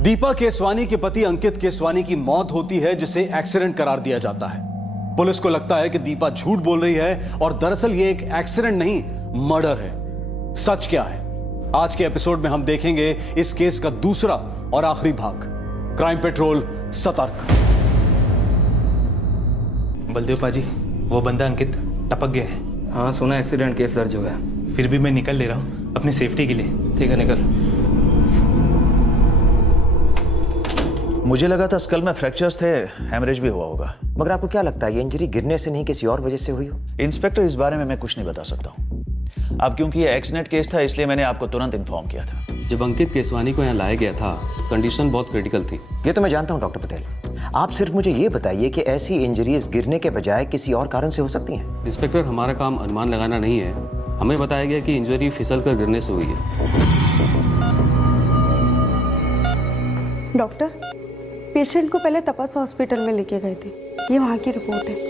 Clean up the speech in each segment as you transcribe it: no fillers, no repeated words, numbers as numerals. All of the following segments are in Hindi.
दीपा केसवानी के पति अंकित केसवानी की मौत होती है, जिसे एक्सीडेंट करार दिया जाता है। पुलिस को लगता है कि दीपा झूठ बोल रही है और दरअसल ये एक एक्सीडेंट नहीं, मर्डर है। सच क्या है, आज के एपिसोड में हम देखेंगे इस केस का दूसरा और आखिरी भाग। क्राइम पेट्रोल सतर्क। बलदेव पाजी, वो बंदा अंकित टपक गया है। हाँ सुना, एक्सीडेंट केस दर्ज हुआ है। फिर भी मैं निकल ले रहा हूँ अपनी सेफ्टी के लिए। ठीक है निकल। मुझे लगा था स्कल में फ्रैक्चर्स थे, हैमरेज भी हुआ होगा। मगर आपको क्या लगता है ये इंजरी गिरने से नहीं किसी और वजह से हुई हो? इंस्पेक्टर, इस बारे में मैं कुछ नहीं बता सकता हूँ। अब क्योंकि ये एक्सीडेंट केस था इसलिए मैंने आपको तुरंत इन्फॉर्म किया था। जब अंकित केसवानी को यहाँ लाया गया था, कंडीशन बहुत क्रिटिकल थी। ये तो मैं जानता हूँ डॉक्टर पटेल। आप सिर्फ मुझे ये बताइए कि ऐसी इंजरीज गिरने के बजाय किसी और कारण से हो सकती हैं। इंस्पेक्टर, हमारा काम अनुमान लगाना नहीं है। हमें बताया गया कि इंजरी फिसल कर गिरने से हुई है। डॉक्टर, पेशेंट को पहले तपस हॉस्पिटल में लेके गए थे। ये वहाँ की रिपोर्ट है।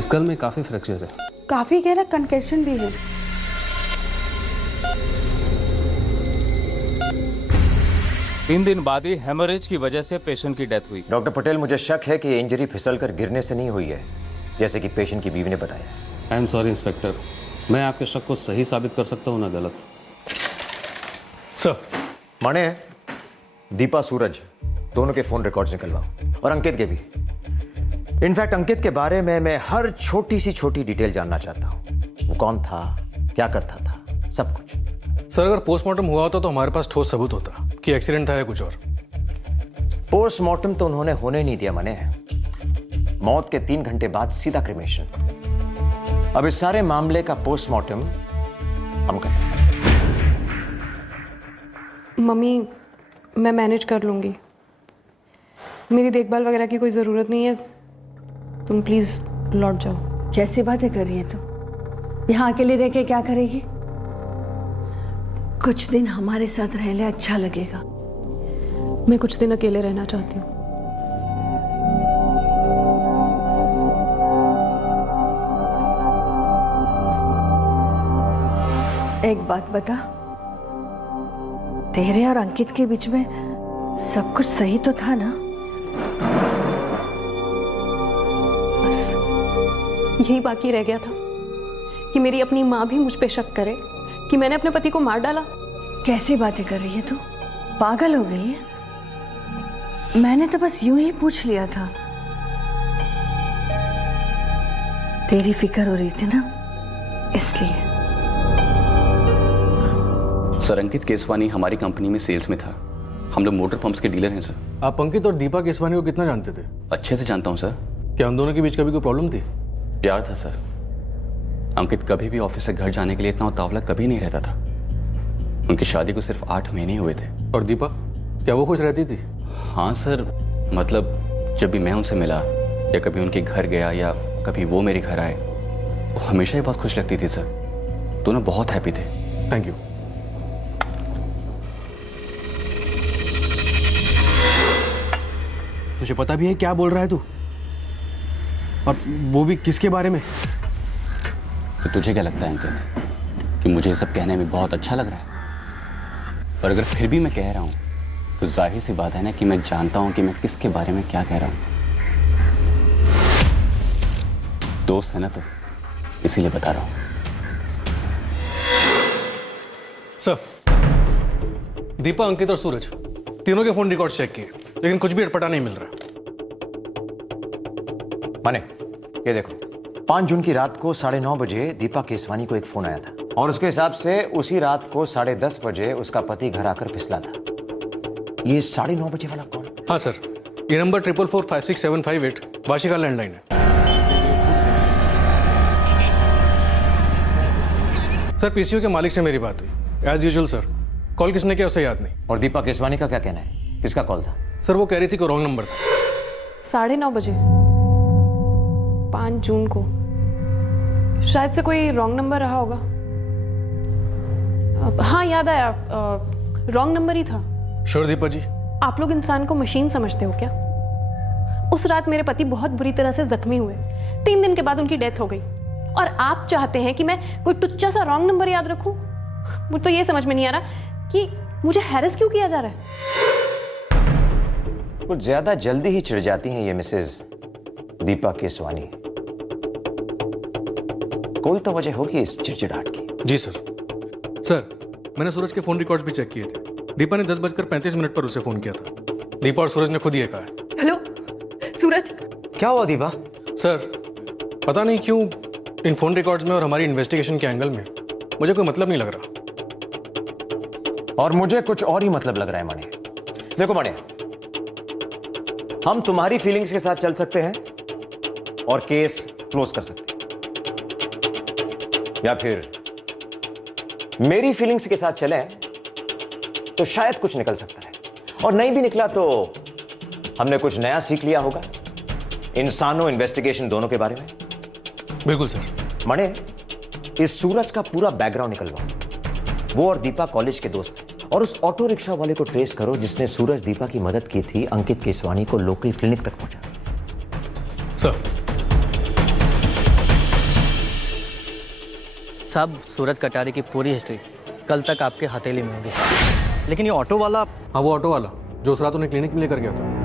स्कल में काफी फ्रैक्चर है। काफी गहरा कंकशन भी है। तीन दिन बाद ही हेमरेज की वजह से पेशेंट की डेथ हुई। डॉक्टर पटेल, मुझे शक है कि ये इंजरी फिसलकर गिरने से नहीं हुई है, जैसे कि पेशेंट की बीवी ने बताया। आई एम सॉरी इंस्पेक्टर, मैं आपके शक को सही साबित कर सकता हूँ ना गलत। सर, माने दीपा, सूरज दोनों के फोन रिकॉर्ड्स निकलवाओ और अंकित के भी। इनफैक्ट अंकित के बारे में मैं हर छोटी सी छोटी डिटेल जानना चाहता हूँ। वो कौन था, क्या करता था, सब कुछ। सर, अगर पोस्टमार्टम हुआ होता तो हमारे पास ठोस सबूत होता कि एक्सीडेंट था या कुछ और। पोस्टमार्टम तो उन्होंने होने नहीं दिया मने। मौत के 3 घंटे बाद सीधा क्रिमेशन। अब इस सारे मामले का पोस्टमार्टम हम करें। मम्मी, मैं मैनेज कर लूंगी। मेरी देखभाल वगैरह की कोई ज़रूरत नहीं है। तुम प्लीज़ लौट जाओ। कैसी बातें कर रही है तू? यहाँ अकेले रह के क्या करेगी? कुछ दिन हमारे साथ रह ले, अच्छा लगेगा। मैं कुछ दिन अकेले रहना चाहती हूँ। एक बात बता, तेरे और अंकित के बीच में सब कुछ सही तो था ना? बस यही बाकी रह गया था कि मेरी अपनी माँ भी मुझ पे शक करे कि मैंने अपने पति को मार डाला। कैसी बातें कर रही है तू? पागल हो गई है? मैंने तो बस यूं ही पूछ लिया था। तेरी फिक्र हो रही थी ना, इसलिए। सर, अंकित केसवानी हमारी कंपनी में सेल्स में था। हम लोग मोटर पंप्स के डीलर हैं सर। आप अंकित और दीपा केसवानी को कितना जानते थे? अच्छे से जानता हूँ सर। क्या उन दोनों के बीच कभी कोई प्रॉब्लम थी? प्यार था सर। अंकित कभी भी ऑफिस से घर जाने के लिए इतना उतावला कभी नहीं रहता था। उनकी शादी को सिर्फ 8 महीने हुए थे। और दीपा, क्या वो खुश रहती थी? हाँ सर, मतलब जब भी मैं उनसे मिला या कभी उनके घर गया या कभी वो मेरे घर आए, वो हमेशा ही बहुत खुश लगती थी सर। दोनों बहुत हैप्पी थे। Thank you. तुझे पता भी है क्या बोल रहा है तू? और वो भी किसके बारे में? तो तुझे क्या लगता है अंकित कि मुझे ये सब कहने में बहुत अच्छा लग रहा है? पर अगर फिर भी मैं कह रहा हूँ तो जाहिर सी बात है ना कि मैं जानता हूँ कि मैं किसके बारे में क्या कह रहा हूँ। दोस्त है ना, तो इसीलिए बता रहा हूँ। सर, दीपा, अंकित और सूरज तीनों के फोन रिकॉर्ड चेक किए, लेकिन कुछ भी अटपटा नहीं मिल रहा। माने ये देखो, 5 जून की रात को 9:30 बजे दीपा केसवानी को एक फोन आया था और उसके हिसाब से उसी रात को 10:30 बजे उसका पति घर आकर फिसला था। ये 9:30 बजे वाला कौन? हाँ सर, ये नंबर 44456758 वाशिका लैंडलाइन है। सर, पीसीओ के मालिक से मेरी बात हुई। एज यूजुअल सर, कॉल किसने किया उसे याद नहीं। और दीपा केसवानी का क्या कहना है, किसका कॉल था? सर, वो कह रही थी कि रॉन्ग नंबर था। 9:30 बजे 5 जून को शायद से कोई रॉन्ग नंबर रहा होगा। हाँ याद आया, रॉन्ग नंबर ही था। श्योर दीपा जी? आप लोग इंसान को मशीन समझते हो क्या? उस रात मेरे पति बहुत बुरी तरह से जख्मी हुए, 3 दिन के बाद उनकी डेथ हो गई, और आप चाहते हैं कि मैं कोई टुच्चा सा रॉन्ग नंबर याद रखूं? मुझे तो ये समझ में नहीं आ रहा कि मुझे हैरेस क्यों किया जा रहा है। कुछ ज्यादा जल्दी ही चिढ़ जाती हैं ये मिसेस दीपा केसवानी। कोई तो वजह होगी इस चिड़चिड़ाहट की। जी सर। सर, मैंने सूरज के फोन रिकॉर्ड्स भी चेक किए थे। दीपा ने 10:35 पर उसे फोन किया था। दीपा और सूरज ने खुद ही कहा है। हेलो सूरज। क्या हुआ दीपा? सर, पता नहीं क्यों इन फोन रिकॉर्ड्स में और हमारी इन्वेस्टिगेशन के एंगल में मुझे कोई मतलब नहीं लग रहा। और मुझे कुछ और ही मतलब लग रहा है मणि। देखो मणि, हम तुम्हारी फीलिंग्स के साथ चल सकते हैं और केस क्लोज कर सकते हैं, या फिर मेरी फीलिंग्स के साथ चलें तो शायद कुछ निकल सकता है, और नहीं भी निकला तो हमने कुछ नया सीख लिया होगा इंसानों इन्वेस्टिगेशन दोनों के बारे में। बिल्कुल सर। मणे, इस सूरज का पूरा बैकग्राउंड निकलवाओ। वो और दीपा कॉलेज के दोस्त थे, और उस ऑटो रिक्शा वाले को ट्रेस करो जिसने सूरज दीपा की मदद की थी अंकित केसवानी को लोकल क्लिनिक तक पहुंचा। सर। साहब, सूरज कटारे की पूरी हिस्ट्री कल तक आपके हथेली में होगी, लेकिन ये ऑटो वाला। हाँ, वो ऑटो वाला जो उस रात उन्हें क्लिनिक में लेकर गया था।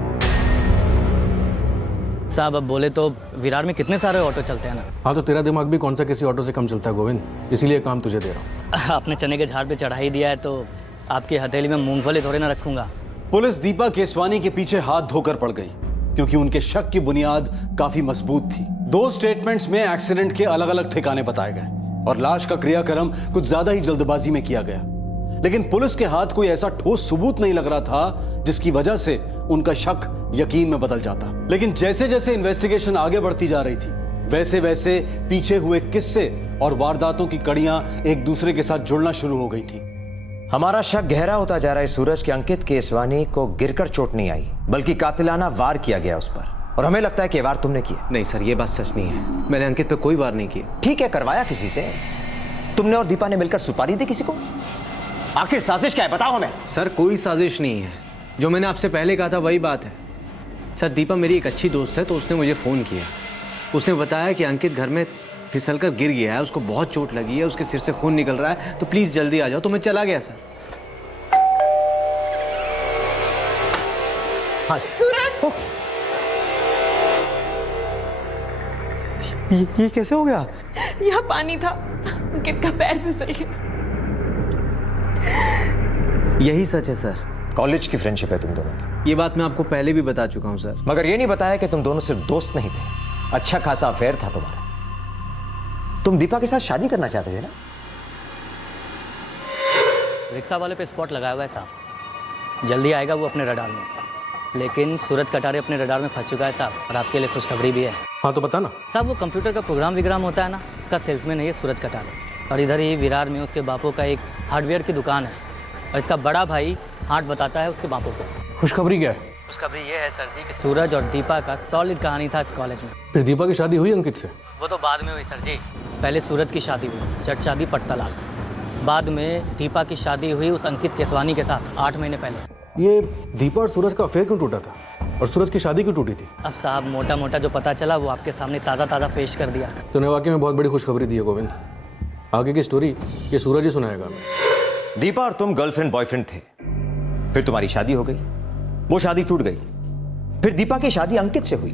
साहब, अब बोले तो विरार में कितने सारे ऑटो चलते हैं ना। हाँ, तो तेरा दिमाग भी कौन सा किसी ऑटो से कम चलता है गोविंद, इसीलिए काम तुझे दे रहा हूँ। आपने चने के झाड़ पे चढ़ा ही दिया है तो आपकी हथेली में मूंगफली थोड़े ना रखूंगा। पुलिस दीपा केसवानी के पीछे हाथ धोकर पड़ गई, क्योंकि उनके शक की बुनियाद काफी मजबूत थी। 2 स्टेटमेंट्स में एक्सीडेंट के अलग अलग ठिकाने बताए गए, और लाश का क्रियाक्रम कुछ ज्यादा ही जल्दबाजी में किया गया। लेकिन पुलिस के हाथ कोई ऐसा ठोस सबूत नहीं लग रहा था जिसकी वजह से उनका शक यकीन में बदल जाता। लेकिन जैसे जैसे इन्वेस्टिगेशन आगे बढ़ती जा रही थी, वैसे वैसे पीछे हुए किस्से और वारदातों की कड़ियां एक दूसरे के साथ जुड़ना शुरू हो गई थी। हमारा शक गहरा होता जा रहा है सूरज के अंकित केसवानी को गिरकर चोट नहीं आई, बल्कि कातिलाना वार किया गया उस पर, और हमें लगता है कि वार तुमने किया। नहीं सर, ये बात सच नहीं है। मैंने अंकित पे कोई वार नहीं किया। ठीक है, करवाया किसी से। तुमने और दीपा ने मिलकर सुपारी दी किसी को? आखिर साजिश क्या है, बताओ हमें। सर, कोई साजिश नहीं है। जो मैंने आपसे पहले कहा था वही बात है। सर, दीपा मेरी एक अच्छी दोस्त है, तो उसने मुझे फ़ोन किया। उसने बताया कि अंकित घर में फिसलकर गिर गया है, उसको बहुत चोट लगी है, उसके सिर से खून निकल रहा है, तो प्लीज़ जल्दी आ जाओ। तो मैं चला गया सर। हाँ सूरज, ये कैसे हो गया? यहाँ पानी था, अंकित का पैर फिसल गया। यही सच है सर। कॉलेज की फ्रेंडशिप है तुम दोनों की। ये बात मैं आपको पहले भी बता चुका हूं सर। मगर ये नहीं बताया कि तुम दोनों सिर्फ दोस्त नहीं थे, अच्छा खासा अफेयर था तुम्हारा। तुम दीपा के साथ शादी करना चाहते थे ना? रिक्शा वाले पे स्पॉट लगाया हुआ है साहब, जल्दी आएगा वो अपने रडार में। लेकिन सूरज कटारे अपने रडार में फंस चुका है साहब, और आपके लिए खुशखबरी भी है। हाँ, तो बता ना। साहब, वो कंप्यूटर का प्रोग्राम विग्राम होता है ना, उसका सेल्समैन है ये सूरज कटारे, और इधर ही विरार में उसके बापू का एक हार्डवेयर की दुकान है, और इसका बड़ा भाई हार्ट बताता है उसके बापू को। खुशखबरी क्या है? खुशखबरी ये है सर जी कि सूरज और दीपा का सॉलिड कहानी था इस कॉलेज में। फिर दीपा की शादी हुई अंकित से? वो तो बाद में हुई सर जी। पहले सूरज की शादी हुई, चट शादी पट्टलाल। बाद में दीपा की शादी हुई उस अंकित केसवानी के साथ 8 महीने पहले। ये दीपा और सूरज का अफेयर क्यों टूटा था, और सूरज की शादी क्यों टूटी थी? अब साहब, मोटा मोटा जो पता चला वो आपके सामने ताज़ा ताज़ा पेश कर दिया। तूने वाकई में बहुत बड़ी खुशखबरी दी है गोविंद। आगे की स्टोरी ये सूरज ही सुनाएगा। दीपा और तुम गर्लफ्रेंड बॉयफ्रेंड थे, फिर तुम्हारी शादी हो गई, वो शादी टूट गई, फिर दीपा की शादी अंकित से हुई।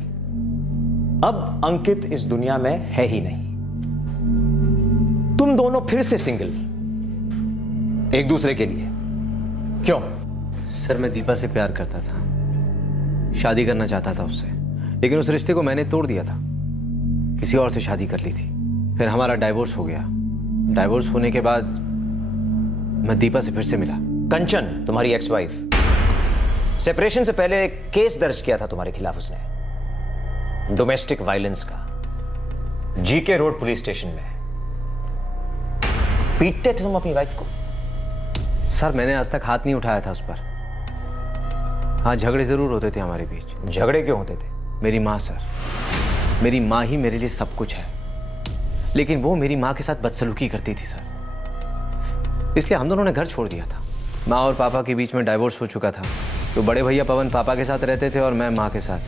अब अंकित इस दुनिया में है ही नहीं, तुम दोनों फिर से सिंगल एक दूसरे के लिए। क्यों? सर, मैं दीपा से प्यार करता था, शादी करना चाहता था उससे, लेकिन उस रिश्ते को मैंने तोड़ दिया था, किसी और से शादी कर ली थी। फिर हमारा डाइवोर्स हो गया। डाइवोर्स होने के बाद मैं दीपा से फिर से मिला। कंचन, तुम्हारी एक्स वाइफ, सेपरेशन से पहले एक केस दर्ज किया था तुम्हारे खिलाफ उसने, डोमेस्टिक वायलेंस का, जीके रोड पुलिस स्टेशन में। पीटते थे तुम अपनी वाइफ को? सर, मैंने आज तक हाथ नहीं उठाया था उस पर। हाँ, झगड़े जरूर होते थे हमारे बीच। झगड़े क्यों होते थे? मेरी माँ सर, मेरी माँ ही मेरे लिए सब कुछ है, लेकिन वो मेरी माँ के साथ बदसलूकी करती थी सर। इसलिए हम दोनों ने घर छोड़ दिया था। माँ और पापा के बीच में डाइवोर्स हो चुका था, तो बड़े भैया पवन पापा के साथ रहते थे और मैं माँ के साथ।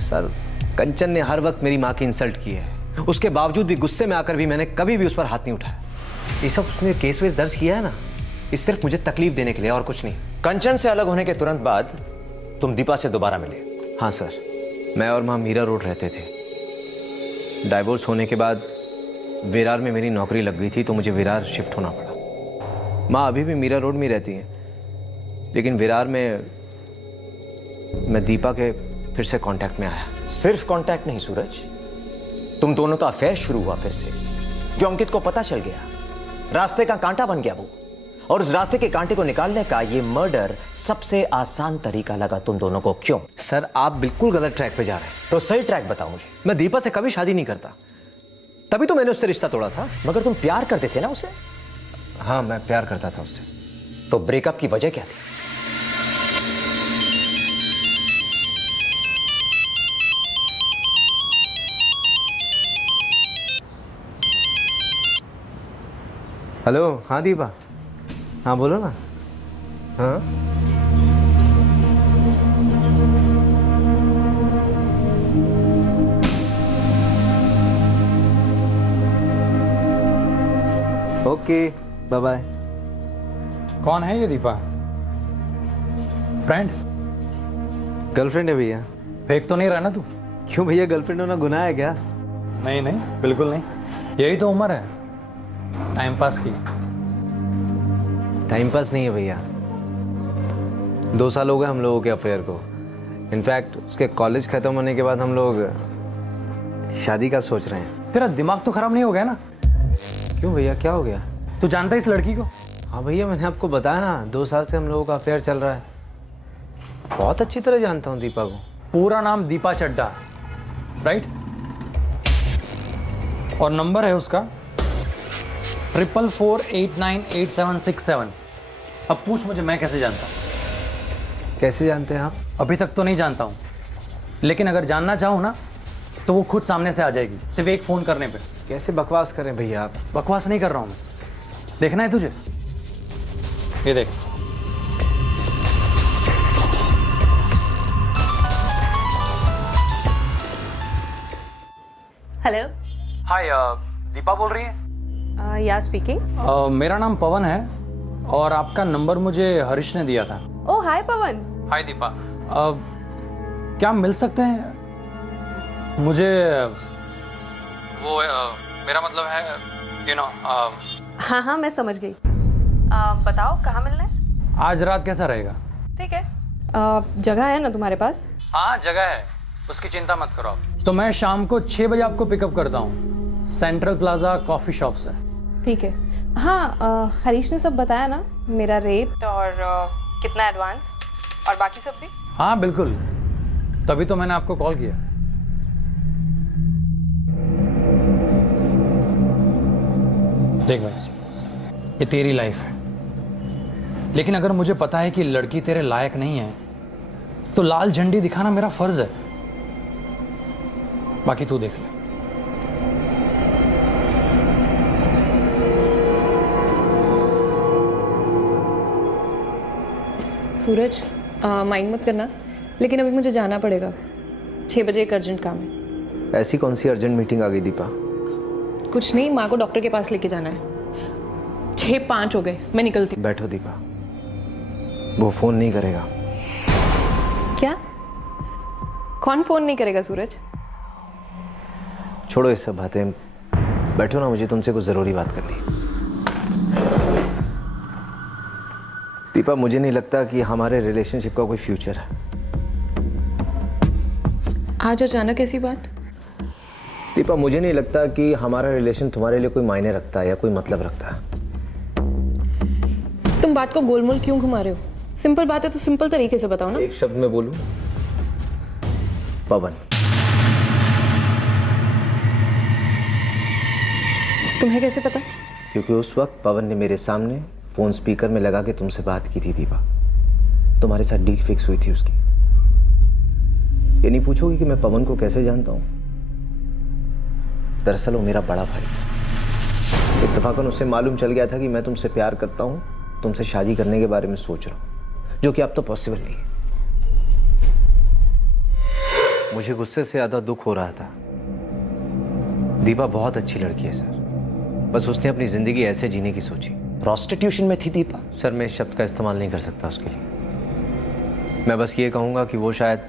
सर, कंचन ने हर वक्त मेरी माँ की इंसल्ट की है। उसके बावजूद भी गुस्से में आकर भी मैंने कभी भी उस पर हाथ नहीं उठाया। ये सब उसने केस वेस दर्ज किया है ना, ये सिर्फ मुझे तकलीफ देने के लिए और कुछ नहीं। कंचन से अलग होने के तुरंत बाद तुम दीपा से दोबारा मिले? हाँ सर, मैं और माँ मीरा रोड रहते थे। डाइवोर्स होने के बाद विरार में मेरी नौकरी लग गई थी, तो मुझे विरार शिफ्ट होना पड़ा। माँ अभी भी मीरा रोड में रहती हैं, लेकिन विरार में मैं दीपा के फिर से कांटेक्ट में आया। सिर्फ कांटेक्ट नहीं सूरज, तुम दोनों का अफेयर शुरू हुआ फिर से, जो अंकित को पता चल गया। रास्ते का कांटा बन गया वो, और उस रास्ते के कांटे को निकालने का ये मर्डर सबसे आसान तरीका लगा तुम दोनों को। क्यों? सर, आप बिल्कुल गलत ट्रैक पे जा रहे हैं। तो सही ट्रैक बताओ मुझे। मैं दीपा से कभी शादी नहीं करता, तभी तो मैंने उससे रिश्ता तोड़ा था। मगर तुम प्यार करते थे ना उसे? हाँ, मैं प्यार करता था उससे। तो ब्रेकअप की वजह क्या थी? हेलो, हाँ दीपा, हाँ बोलो ना। हाँ ओके, बाय बाय। कौन है ये दीपा? फ्रेंड? गर्लफ्रेंड है भैया। फेक तो नहीं रहा ना तू? क्यों भैया, गर्लफ्रेंड होना गुनाह है क्या? नहीं नहीं, बिल्कुल नहीं। यही तो उम्र है टाइम पास की। टाइम पास नहीं है भैया, 2 साल हो गए हम लोगों के अफेयर को। इनफैक्ट उसके कॉलेज खत्म होने के बाद हम लोग शादी का सोच रहे हैं। तेरा दिमाग तो खराब नहीं हो गया ना? क्यों भैया, क्या हो गया? तू जानता है इस लड़की को? हाँ भैया, मैंने आपको बताया ना, 2 साल से हम लोगों का अफेयर चल रहा है। बहुत अच्छी तरह जानता हूँ दीपा को। पूरा नाम दीपा चड्डा, राइट? और नंबर है उसका 444898767। अब पूछ मुझे, मैं कैसे जानता हूँ? कैसे जानते हैं आप? अभी तक तो नहीं जानता हूँ, लेकिन अगर जानना चाहूँ ना तो वो खुद सामने से आ जाएगी, सिर्फ एक फोन करने पे। कैसे बकवास करें भैया आप? बकवास नहीं कर रहा हूँ मैं। देखना है तुझे? ये देख। हेलो। हाय, दीपा बोल रही है? या स्पीकिंग। मेरा नाम पवन है और आपका नंबर मुझे हरीश ने दिया था। ओह हाय पवन। हाय दीपा, क्या मिल सकते हैं? मुझे वो मेरा मतलब है यू नो। हाँ हाँ, मैं समझ गई। बताओ कहाँ मिलना है? आज रात कैसा रहेगा? ठीक है। जगह है ना तुम्हारे पास? हाँ जगह है, उसकी चिंता मत करो आप। तो मैं शाम को 6 बजे आपको पिकअप करता हूँ सेंट्रल प्लाजा कॉफी शॉप से। ठीक है। हाँ, हरीश ने सब बताया ना, मेरा रेट और कितना एडवांस और बाकी सब भी? हाँ बिल्कुल, तभी तो मैंने आपको कॉल किया। देख भाई, ये तेरी लाइफ है, लेकिन अगर मुझे पता है कि लड़की तेरे लायक नहीं है तो लाल झंडी दिखाना मेरा फर्ज है। बाकी तू देख ले। सूरज, माइंड मत करना, लेकिन अभी मुझे जाना पड़ेगा। 6 बजे एक अर्जेंट काम है। ऐसी कौन सी अर्जेंट मीटिंग आ गई दीपा? कुछ नहीं, माँ को डॉक्टर के पास लेके जाना है। 6:05 हो गए, मैं निकलती। बैठो दीपा, वो फोन नहीं करेगा। क्या? कौन फोन नहीं करेगा सूरज? छोड़ो ये सब बातें, बैठो ना, मुझे तुमसे कुछ जरूरी बात करनी है। दीपा, मुझे नहीं लगता कि हमारे रिलेशनशिप का कोई फ्यूचर है। आज अचानक ऐसी बात? दीपा, मुझे नहीं लगता कि हमारा रिलेशन तुम्हारे लिए कोई मायने रखता है या कोई मतलब रखता है। तुम बात को गोलमोल क्यों घुमा रहे हो? सिंपल बात है तो सिंपल तरीके से बताओ ना। एक शब्द में बोलूं, पवन। तुम्हें कैसे पता? क्योंकि उस वक्त पवन ने मेरे सामने फोन स्पीकर में लगा के तुमसे बात की थी दीपा। तुम्हारे साथ डील फिक्स हुई थी उसकी। ये नहीं पूछोगी कि मैं पवन को कैसे जानता हूं? दरअसल वो मेरा बड़ा भाई, इत्तेफाकन उससे मालूम चल गया था कि मैं तुमसे प्यार करता हूँ, तुमसे शादी करने के बारे में सोच रहा हूँ, जो कि अब तो पॉसिबल नहीं है। मुझे गुस्से से ज़्यादा दुख हो रहा था। दीपा बहुत अच्छी लड़की है सर, बस उसने अपनी ज़िंदगी ऐसे जीने की सोची। प्रोस्टिट्यूशन में थी दीपा? सर मैं इस शब्द का इस्तेमाल नहीं कर सकता उसके लिए। मैं बस ये कहूँगा कि वो शायद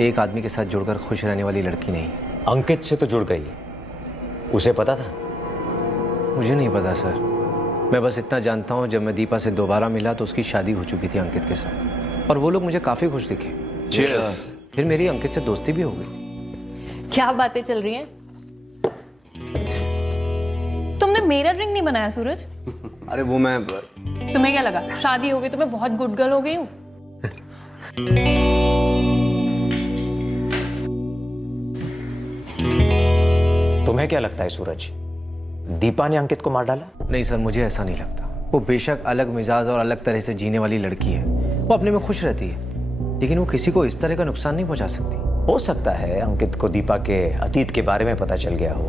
एक आदमी के साथ जुड़कर खुश रहने वाली लड़की नहीं। अंकित से तो जुड़ गई, उसे पता था? मुझे नहीं पता सर, मैं बस इतना जानता हूँ जब मैं दीपा से दोबारा मिला तो उसकी शादी हो चुकी थी अंकित के साथ, और वो लोग मुझे काफ़ी खुश दिखे। फिर मेरी अंकित से दोस्ती भी हो गई। क्या बातें चल रही हैं? तुमने मेरा ड्रिंक नहीं बनाया सूरज? अरे वो मैं, तुम्हें क्या लगा शादी हो गई तो मैं बहुत गुड गर्ल हो गई हूँ? तुम्हें क्या लगता है सूरज, दीपा ने अंकित को मार डाला? नहीं सर, मुझे ऐसा नहीं लगता। वो बेशक अलग मिजाज और अलग तरह से जीने वाली लड़की है, वो अपने में खुश रहती है, लेकिन वो किसी को इस तरह का नुकसान नहीं पहुंचा सकती। हो सकता है अंकित को दीपा के अतीत के बारे में पता चल गया हो,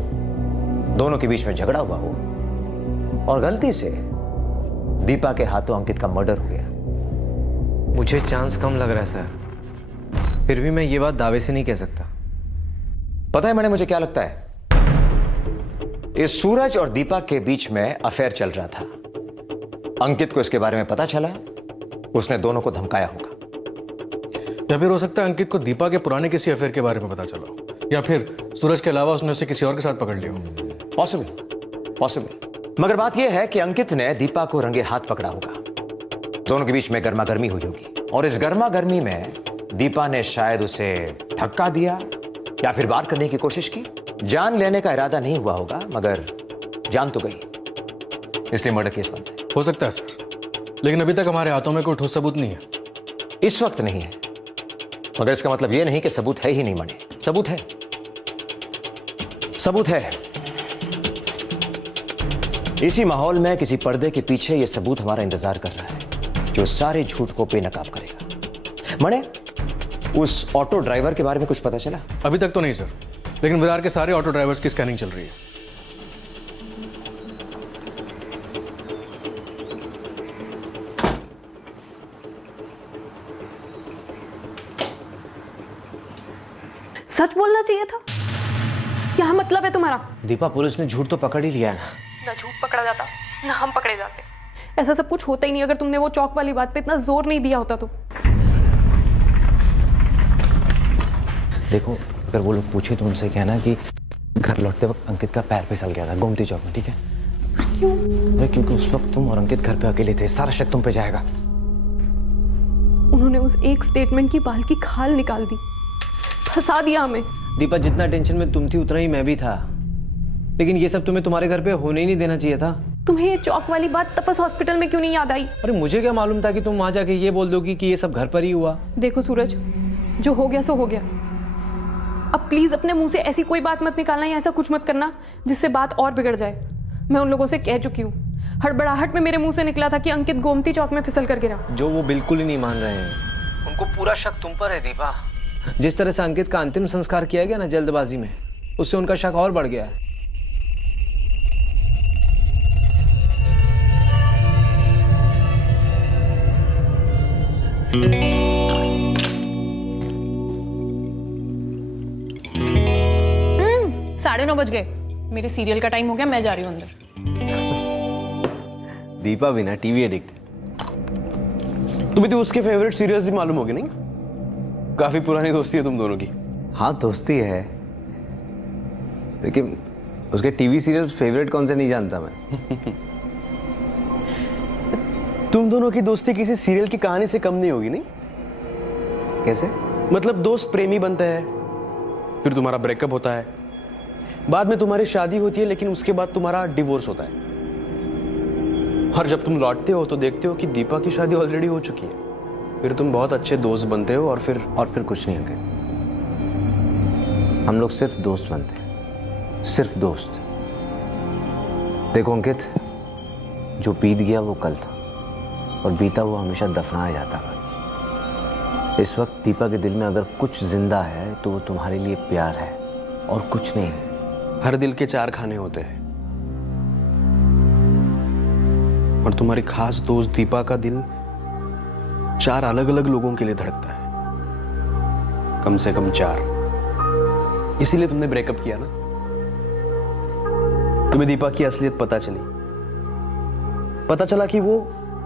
दोनों के बीच में झगड़ा हुआ हो और गलती से दीपा के हाथों अंकित का मर्डर हो गया। मुझे चांस कम लग रहा है सर, फिर भी मैं ये बात दावे से नहीं कह सकता। पता है मैंने मुझे क्या लगता है, इस सूरज और दीपा के बीच में अफेयर चल रहा था। अंकित को इसके बारे में पता चला, उसने दोनों को धमकाया होगा। या फिर हो सकता है अंकित को दीपा के पुराने किसी अफेयर के बारे में पता चला हो, या फिर सूरज के अलावा उसने उसे किसी और के साथ पकड़ लिया हो। पॉसिबल। मगर बात यह है कि अंकित ने दीपा को रंगे हाथ पकड़ा होगा, दोनों के बीच में गर्मा गर्मी हुई होगी, और इस गर्मा गर्मी में दीपा ने शायद उसे धक्का दिया या फिर वार करने की कोशिश की। जान लेने का इरादा नहीं हुआ होगा, मगर जान तो गई, इसलिए मर्डर केस बनता है। हो सकता है सर, लेकिन अभी तक हमारे हाथों में कोई ठोस सबूत नहीं है। इस वक्त नहीं है, मगर इसका मतलब यह नहीं कि सबूत है ही नहीं। मने सबूत है, सबूत है। इसी माहौल में किसी पर्दे के पीछे यह सबूत हमारा इंतजार कर रहा है, जो सारे झूठ को बेनकाब करेगा। मने उस ऑटो ड्राइवर के बारे में कुछ पता चला? अभी तक तो नहीं सर, लेकिन विरार के सारे ऑटो ड्राइवर्स की स्कैनिंग चल रही है। सच बोलना चाहिए था। क्या मतलब है तुम्हारा? दीपा, पुलिस ने झूठ तो पकड़ ही लिया है ना। ना झूठ पकड़ा जाता ना हम पकड़े जाते। ऐसा सब कुछ होता ही नहीं अगर तुमने वो चौक वाली बात पे इतना जोर नहीं दिया होता तो। देखो, अगर वो लोग पूछे तो उनसे कहना कि घर लौटते वक्त अंकित का पैर फिसल गया था गोमती चौक में, ठीक है? क्यों? अरे क्योंकि उस वक्त तुम और अंकित घर पे अकेले थे, सारा शक तुम पे जाएगा। उन्होंने उस एक स्टेटमेंट की बाल की खाल निकाल दी, फंसा दिया हमें। दीपा, जितना टेंशन में तुम थी उतना ही मैं भी था, लेकिन ये सब तुम्हें तुम्हारे घर पे होने ही नहीं देना चाहिए था। तुम्हें ये चौक वाली बात तपस हॉस्पिटल में क्यों नहीं याद आई? अरे मुझे क्या मालूम था कि तुम वहां जाके ये बोल दोगी कि ये सब घर पर ही हुआ। देखो सूरज, जो हो गया सो हो गया। अब प्लीज अपने मुंह से ऐसी कोई बात मत निकालना या ऐसा कुछ मत करना जिससे बात और बिगड़ जाए। मैं उन लोगों से कह चुकी हूँ, हड़बड़ाहट में मेरे मुंह से निकला था कि अंकित गोमती चौक में फिसल कर गिरा। जो वो बिल्कुल ही नहीं मान रहे हैं, उनको पूरा शक तुम पर है दीपा। जिस तरह से अंकित का अंतिम संस्कार किया गया ना जल्दबाजी में, उससे उनका शक और बढ़ गया है। साढ़े 9 बज गए, मेरे सीरियल का टाइम हो गया, मैं जा रही हूँ अंदर। दीपा भी ना टीवी एडिक्ट। तुम्हें तो उसके फेवरेट सीरियल्स भी मालूम होगी नहीं? काफी पुरानी दोस्ती है तुम दोनों की। हाँ दोस्ती है, लेकिन उसके टीवी सीरियल फेवरेट कौन से नहीं जानता मैं। तुम दोनों की दोस्ती किसी सीरियल की कहानी से कम नहीं होगी नहीं? कैसे? मतलब दोस्त प्रेमी बनते हैं, फिर तुम्हारा ब्रेकअप होता है, बाद में तुम्हारी शादी होती है, लेकिन उसके बाद तुम्हारा डिवोर्स होता है। और जब तुम लौटते हो तो देखते हो कि दीपा की शादी ऑलरेडी हो चुकी है, फिर तुम बहुत अच्छे दोस्त बनते हो और फिर कुछ नहीं अंकित, हम लोग सिर्फ दोस्त बनते हैं, सिर्फ दोस्त। देखो अंकित, जो बीत गया वो कल था और बीता वो हमेशा दफनाया जाता है। इस वक्त दीपा के दिल में अगर कुछ जिंदा है तो वो तुम्हारे लिए प्यार है और कुछ नहीं। हर दिल के 4 खाने होते हैं, और तुम्हारी खास दोस्त दीपा का दिल 4 अलग अलग लोगों के लिए धड़कता है, कम से कम 4। इसीलिए तुमने ब्रेकअप किया ना। तुम्हें दीपा की असलियत पता चला कि वो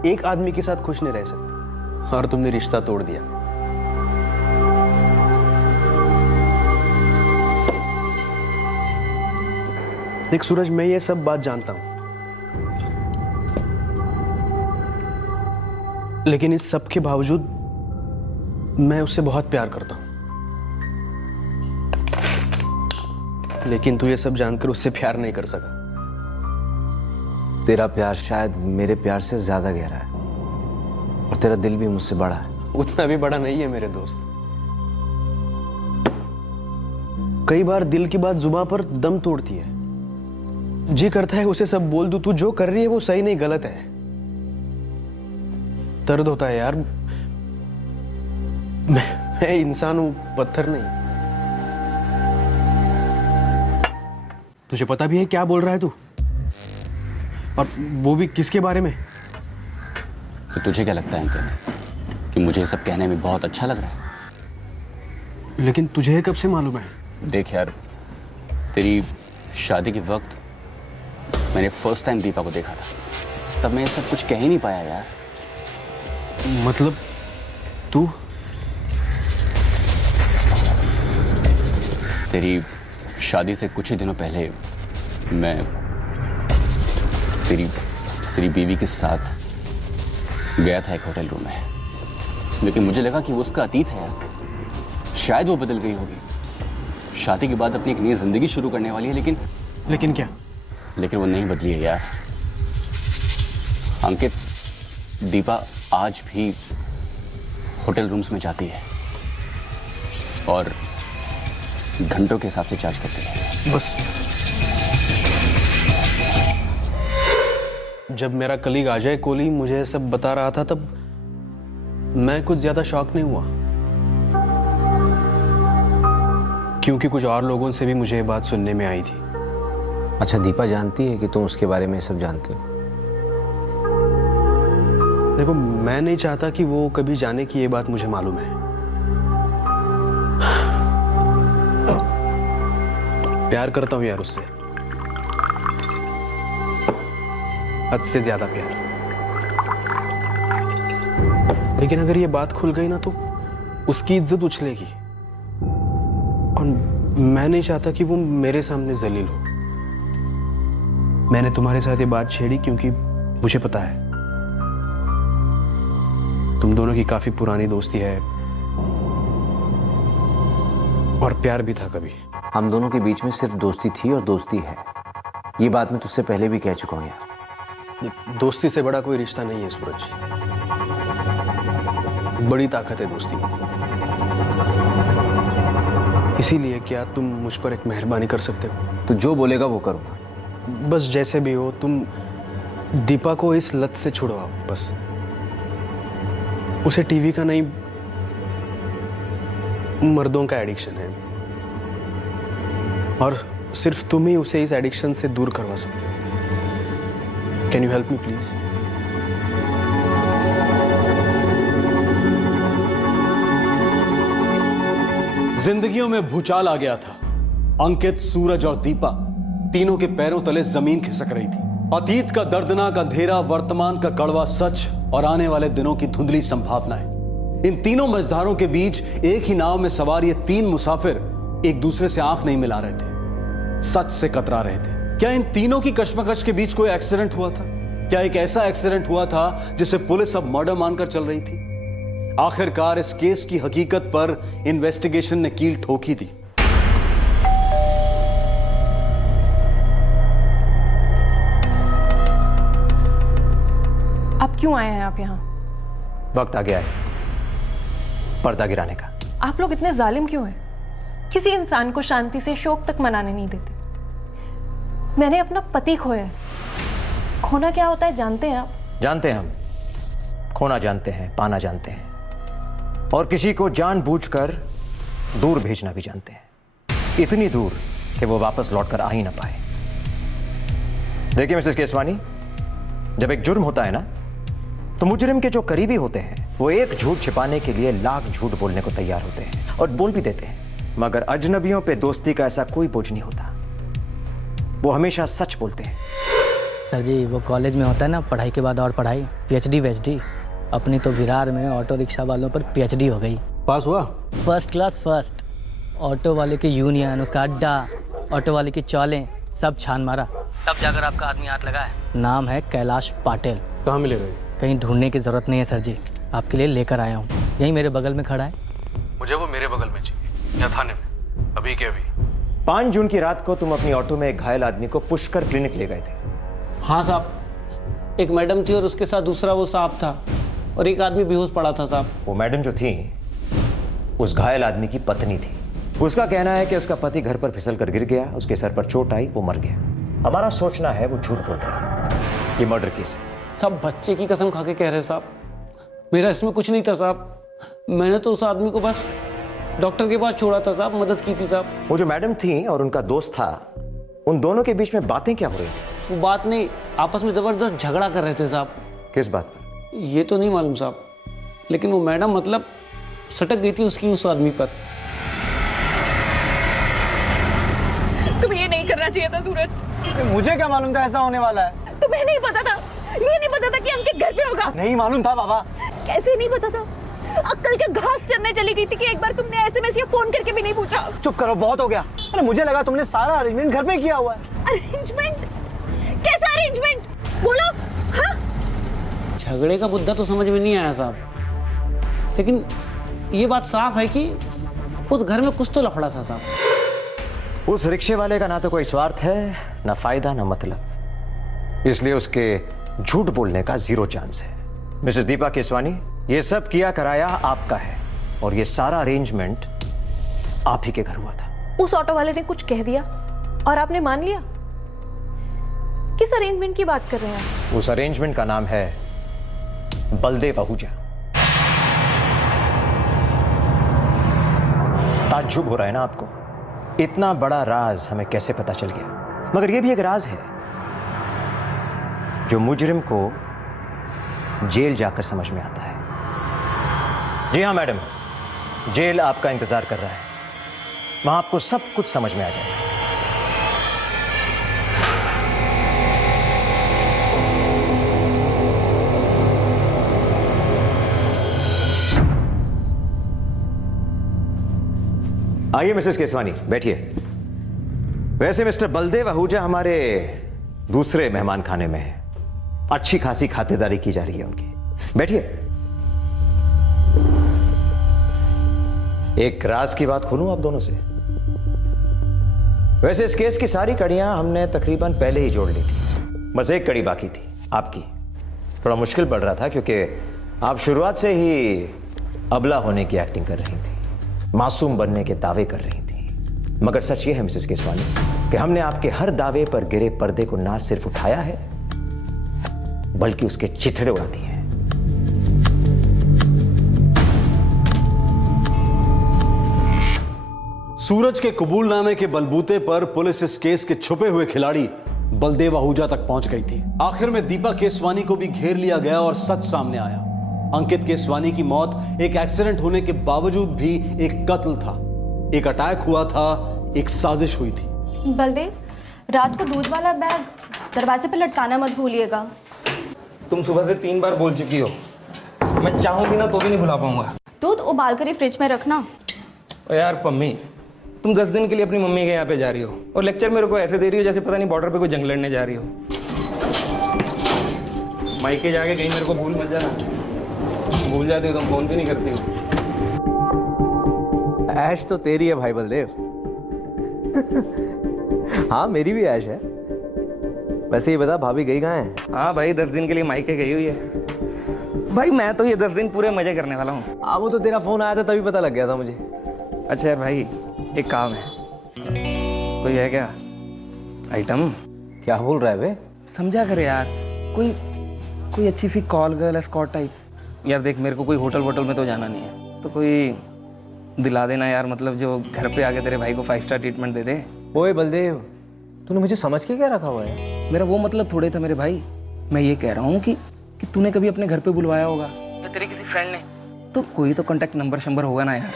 एक आदमी के साथ खुश नहीं रह सकती और तुमने रिश्ता तोड़ दिया। देख सूरज, मैं ये सब बात जानता हूं, लेकिन इस सब के बावजूद मैं उससे बहुत प्यार करता हूं। लेकिन तू ये सब जानकर उससे प्यार नहीं कर सका। तेरा प्यार शायद मेरे प्यार से ज्यादा गहरा है और तेरा दिल भी मुझसे बड़ा है। उतना भी बड़ा नहीं है मेरे दोस्त। कई बार दिल की बात जुबान पर दम तोड़ती है। जी करता है उसे सब बोल दूं, तू जो कर रही है वो सही नहीं गलत है। दर्द होता है यार। मैं इंसान हूं, पत्थर नहीं। तुझे पता भी है क्या बोल रहा है तू, और वो भी किसके बारे में? तो तुझे क्या लगता है अंकित कि मुझे ये सब कहने में बहुत अच्छा लग रहा है? लेकिन तुझे कब से मालूम है? देख यार, तेरी शादी के वक्त मैंने फर्स्ट टाइम दीपा को देखा था, तब मैं ये सब कुछ कह ही नहीं पाया यार। मतलब तू? तेरी शादी से कुछ ही दिनों पहले मैं तेरी बीवी के साथ गया था एक होटल रूम में, लेकिन मुझे लगा कि वो उसका अतीत है यार। शायद वो बदल गई होगी, शादी के बाद अपनी एक नई जिंदगी शुरू करने वाली है, लेकिन क्या? लेकिन वो नहीं बदली है यार। अंकित, दीपा आज भी होटल रूम्स में जाती है और घंटों के हिसाब से चार्ज करती है। बस जब मेरा कलीग अजय कोहली मुझे सब बता रहा था, तब मैं कुछ ज्यादा शॉक नहीं हुआ, क्योंकि कुछ और लोगों से भी मुझे ये बात सुनने में आई थी। अच्छा, दीपा जानती है कि तुम उसके बारे में सब जानते हो? देखो, मैं नहीं चाहता कि वो कभी जाने कि ये बात मुझे मालूम है। प्यार करता हूं यार उससे, हद से ज्यादा प्यार। लेकिन अगर ये बात खुल गई ना तो उसकी इज्जत उछलेगी, और मैं नहीं चाहता कि वो मेरे सामने जलील हो। मैंने तुम्हारे साथ ये बात छेड़ी क्योंकि मुझे पता है तुम दोनों की काफी पुरानी दोस्ती है और प्यार भी था कभी। हम दोनों के बीच में सिर्फ दोस्ती थी और दोस्ती है, ये बात मैं तुझसे पहले भी कह चुका हूं यार। दोस्ती से बड़ा कोई रिश्ता नहीं है सूरज, बड़ी ताकत है दोस्ती में। इसीलिए क्या तुम मुझ पर एक मेहरबानी कर सकते हो? तो जो बोलेगा वो करूंगा। बस जैसे भी हो, तुम दीपा को इस लत से छुड़वाओ। बस उसे टीवी का नहीं, मर्दों का एडिक्शन है, और सिर्फ तुम ही उसे इस एडिक्शन से दूर करवा सकते हो। Can you help me please? जिंदगियों में भूचाल आ गया था। अंकित, सूरज और दीपा तीनों के पैरों तले जमीन खिसक रही थी। अतीत का दर्दनाक अंधेरा, वर्तमान का कड़वा सच और आने वाले दिनों की धुंधली संभावनाएं, इन तीनों मझधारों के बीच एक ही नाव में सवार ये 3 मुसाफिर एक दूसरे से आंख नहीं मिला रहे थे, सच से कतरा रहे थे। क्या इन तीनों की कश्मकश के बीच कोई एक्सीडेंट हुआ था? क्या एक ऐसा एक्सीडेंट हुआ था जिसे पुलिस अब मर्डर मानकर चल रही थी? आखिरकार इस केस की हकीकत पर इन्वेस्टिगेशन ने कील ठोकी थी। आप क्यों आए हैं आप यहाँ? वक्त आ गया है पर्दा गिराने का। आप लोग इतने जालिम क्यों हैं? किसी इंसान को शांति से शोक तक मनाने नहीं देते। मैंने अपना पति खोया है। खोना क्या होता है जानते हैं आप? जानते हैं हम, खोना जानते हैं, पाना जानते हैं, और किसी को जानबूझकर दूर भेजना भी जानते हैं, इतनी दूर कि वो वापस लौटकर आ ही ना पाए। देखिए मिसेस केसवानी, जब एक जुर्म होता है ना, तो मुजरिम के जो करीबी होते हैं वो एक झूठ छिपाने के लिए लाख झूठ बोलने को तैयार होते हैं और बोल भी देते हैं। मगर अजनबियों पे दोस्ती का ऐसा कोई बोझ नहीं होता, वो हमेशा सच बोलते हैं। सर जी, वो कॉलेज में होता है ना, पढ़ाई के बाद और पढ़ाई, PhD वेचडी। अपनी तो विरार में ऑटो रिक्शा वालों पर PhD हो गई। पास हुआ? First class first. ऑटो वाले की यूनियन, उसका अड्डा, ऑटो वाले की चौलें, सब छान मारा, तब जाकर आपका आदमी हाथ लगा है। नाम है कैलाश पाटिल। कहाँ मिलेगा? कहीं ढूंढने की जरूरत नहीं है सर जी, आपके लिए लेकर आया हूँ। यहीं मेरे बगल में खड़ा है। मुझे वो मेरे बगल में चाहिए, या थाने में, अभी के अभी। 5 जून की रात को तुम अपनी ऑटो में एक घायल आदमी को पुष्कर क्लिनिक ले गए थे। हाँ साहब, एक मैडम थी और उसके साथ दूसरा वो साहब था और एक आदमी बेहोश पड़ा था साहब। वो मैडम जो थी उस घायल आदमी की पत्नी थी। उसका कहना है कि उसका पति घर पर फिसल कर गिर गया, उसके सर पर चोट आई, वो मर गया। हमारा सोचना है वो झूठ बोल रहा है, ये मर्डर केस है। साहब बच्चे की कसम खा के कह रहे साहब, मेरा इसमें कुछ नहीं था साहब। मैंने तो उस आदमी को बस डॉक्टर के पास छोड़ा था साहब, मदद की थी साहब। वो जो मैडम थी और उनका दोस्त था, उन दोनों के बीच में बातें क्या हो रही थी? वो बात नहीं, आपस में जबरदस्त झगड़ा कर रहे थे साहब। किस बात पर? ये तो नहीं मालूम साहब, लेकिन वो मैडम मतलब सटक गई थी उसकी उस आदमी पर। तुम्हें ये नहीं करना चाहिए था सूरज। मुझे क्या मालूम था ऐसा होने वाला है? तुम्हें नहीं पता था, ये नहीं पता था कि अंकित घर पे होगा? नहीं मालूम था बाबा। कैसे नहीं पता था? अक्कल के घास चरने चली गई थी कि एक बार तुमने SMS या फोन करके भी नहीं पूछा। चुप करो, बहुत हो गया। अरे मुझे लगा तुमने सारा अरेंजमेंट घर पे किया हुआ है। अरेंजमेंट? कैसा अरेंजमेंट? बोलो। हाँ? झगड़े का मुद्दा तो समझ में नहीं आया साहब, लेकिन ये बात साफ है कि उस घर में कुछ तो लफड़ा था साहब। उस रिक्शे वाले का ना तो कोई स्वार्थ है, ना फायदा, ना मतलब, इसलिए उसके झूठ बोलने का 0 चांस है। मिसेस दीपा केसवानी, ये सब किया कराया आपका है और ये सारा अरेंजमेंट आप ही के घर हुआ था। उस ऑटो वाले ने कुछ कह दिया और आपने मान लिया? किस अरेंजमेंट की बात कर रहे हैं? उस अरेंजमेंट का नाम है बलदेव आहूजा। ताज्जुब हो रहा है ना आपको? इतना बड़ा राज हमें कैसे पता चल गया? मगर यह भी एक राज है जो मुजरिम को जेल जाकर समझ में आता है। जी हाँ मैडम, जेल आपका इंतजार कर रहा है, वहां आपको सब कुछ समझ में आ जाएगा। आइए मिसेस केसवानी, बैठिए। वैसे मिस्टर बलदेव आहूजा हमारे दूसरे मेहमान खाने में है, अच्छी खासी खातिरदारी की जा रही है उनकी। बैठिए। एक राज की बात खोलूं आप दोनों से। वैसे इस केस की सारी कड़ियां हमने तकरीबन पहले ही जोड़ ली थी, बस एक कड़ी बाकी थी आपकी। थोड़ा मुश्किल पड़ रहा था क्योंकि आप शुरुआत से ही अबला होने की एक्टिंग कर रही थी, मासूम बनने के दावे कर रही थी। मगर सच ये है मिसेस केसवानी कि हमने आपके हर दावे पर गिरे पर्दे को ना सिर्फ उठाया है बल्कि उसके चिथड़े उड़ा दिए हैं। सूरज के कबूलनामे के बलबूते पर पुलिस इस केस के छुपे हुए खिलाड़ी बलदेव आहूजा तक पहुंच गई थी। आखिर में दीपा केसवानी को भी घेर लिया गया और सच सामने आया। अंकित केसवानी की मौत एक एक्सीडेंट होने के बावजूद भी एक कत्ल था, एक अटैक हुआ था, एक साजिश हुई थी। बलदेव, रात को दूध वाला बैग दरवाजे पे लटकाना मत भूलिएगा। तुम सुबह से 3 बार बोल चुकी हो, मैं चाहूंगी ना तो भी नहीं भुला पाऊंगा। दूध उबाल कर ही फ्रिज में रखना। ओ यार पम्मी, तुम 10 दिन के लिए अपनी मम्मी के यहाँ पे जा रही हो और लेक्चर मेरे को ऐसे दे रही हो जैसे पता नहीं बॉर्डर पे कोई जंग लड़ने जा रही हो। मायके जाके कहीं मेरे को भूल मत जाना, भूल जाती हो तुम, फोन भी नहीं करती हो। ऐश तो तेरी है भाई बलदेव। हाँ मेरी भी ऐश है। वैसे ये बता भाभी गई कहाँ है? हाँ भाई 10 दिन के लिए मायके गई हुई है। भाई मैं तो ये 10 दिन पूरे मजे करने वाला हूँ। हाँ वो तो तेरा फोन आया था तभी पता लग गया था मुझे। अच्छा यार भाई, एक काम है, कोई है क्या आइटम? क्या बोल रहा है बे? समझा कर यार, कोई अच्छी सी कॉल गर्ल एस्कॉर्ट टाइप। यार देख मेरे को कोई होटल वोटल में तो जाना नहीं है, तो कोई दिला देना यार, मतलब जो घर पे आके तेरे भाई को 5 स्टार ट्रीटमेंट दे दे। ओए बलदेव, तूने मुझे समझ के क्या रखा हुआ है? मेरा वो मतलब थोड़े था मेरे भाई, मैं ये कह रहा हूँ कि तूने कभी अपने घर पे बुलवाया होगा या तेरे किसी फ्रेंड ने, तो कोई तो कांटेक्ट नंबर शंबर होगा ना यार।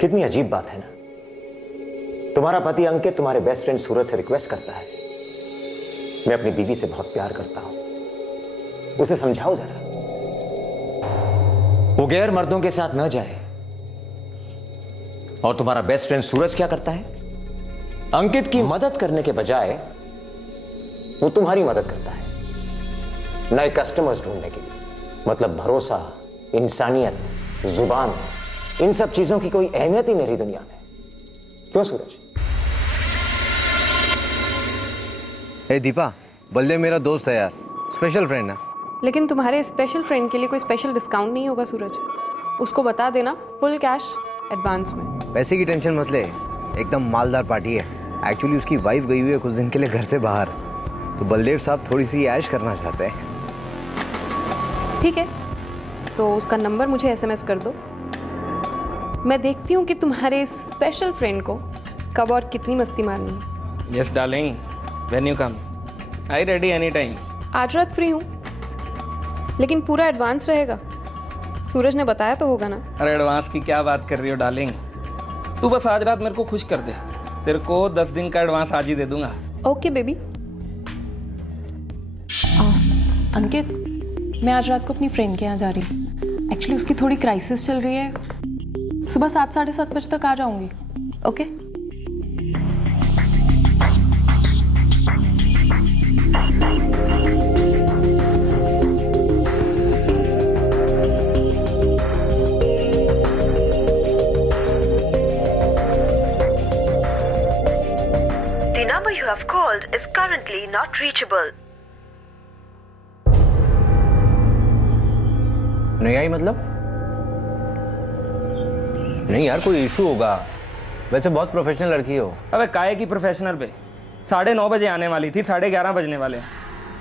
कितनी अजीब बात है ना। तुम्हारा पति अंकित तुम्हारे बेस्ट फ्रेंड सूरज से रिक्वेस्ट करता है, मैं अपनी बीवी से बहुत प्यार करता हूं, उसे समझाओ जरा, वो गैर मर्दों के साथ न जाए। और तुम्हारा बेस्ट फ्रेंड सूरज क्या करता है? अंकित की मदद करने के बजाय वो तुम्हारी मदद करता है नए कस्टमर्स ढूंढने के लिए। मतलब भरोसा, इंसानियत, जुबान, इन सब चीजों की कोई अहमियत ही मेरी दुनिया में। क्यों सूरज? ए दीपा, बलदेव मेरा दोस्त है यार, स्पेशल फ्रेंड है। लेकिन तुम्हारे स्पेशल फ्रेंड के लिए कोई स्पेशल डिस्काउंट नहीं होगा सूरज। उसको बता देना फुल कैश एडवांस में। पैसे की टेंशन मत ले, एकदम मालदार पार्टी है। एक्चुअली उसकी वाइफ गई हुई है कुछ दिन के लिए घर से बाहर, तो बलदेव साहब थोड़ी सी ऐश करना चाहते हैं। ठीक है, तो उसका नंबर मुझे एसएमएस कर दो। मैं देखती हूँ कि तुम्हारे स्पेशल फ्रेंड को कब और कितनी मस्ती मारनी है। Yes darling, when you come, I ready any time. आज रात फ्री हूँ, लेकिन पूरा एडवांस रहेगा। सूरज ने बताया तो होगा ना। अरे एडवांस की क्या बात कर रही हो डार्लिंग, तू बस आज रात मेरे को खुश कर दे, तेरे को 10 दिन का एडवांस आज ही दे दूंगा। Okay baby. अंकित, मैं आज रात को अपनी फ्रेंड के यहाँ जा रही हूँ। एक्चुअली उसकी थोड़ी क्राइसिस चल रही है। सुबह 7 साढ़े 7 बजे तक आ जाऊंगी। Okay? The number you have called is currently not reachable. नहीं आई मतलब? नहीं यार, कोई इशू होगा। वैसे बहुत प्रोफेशनल लड़की हो। अबे काहे की प्रोफेशनल बे, 9:30 बजे आने वाली थी, 11:30 बजने वाले हैं।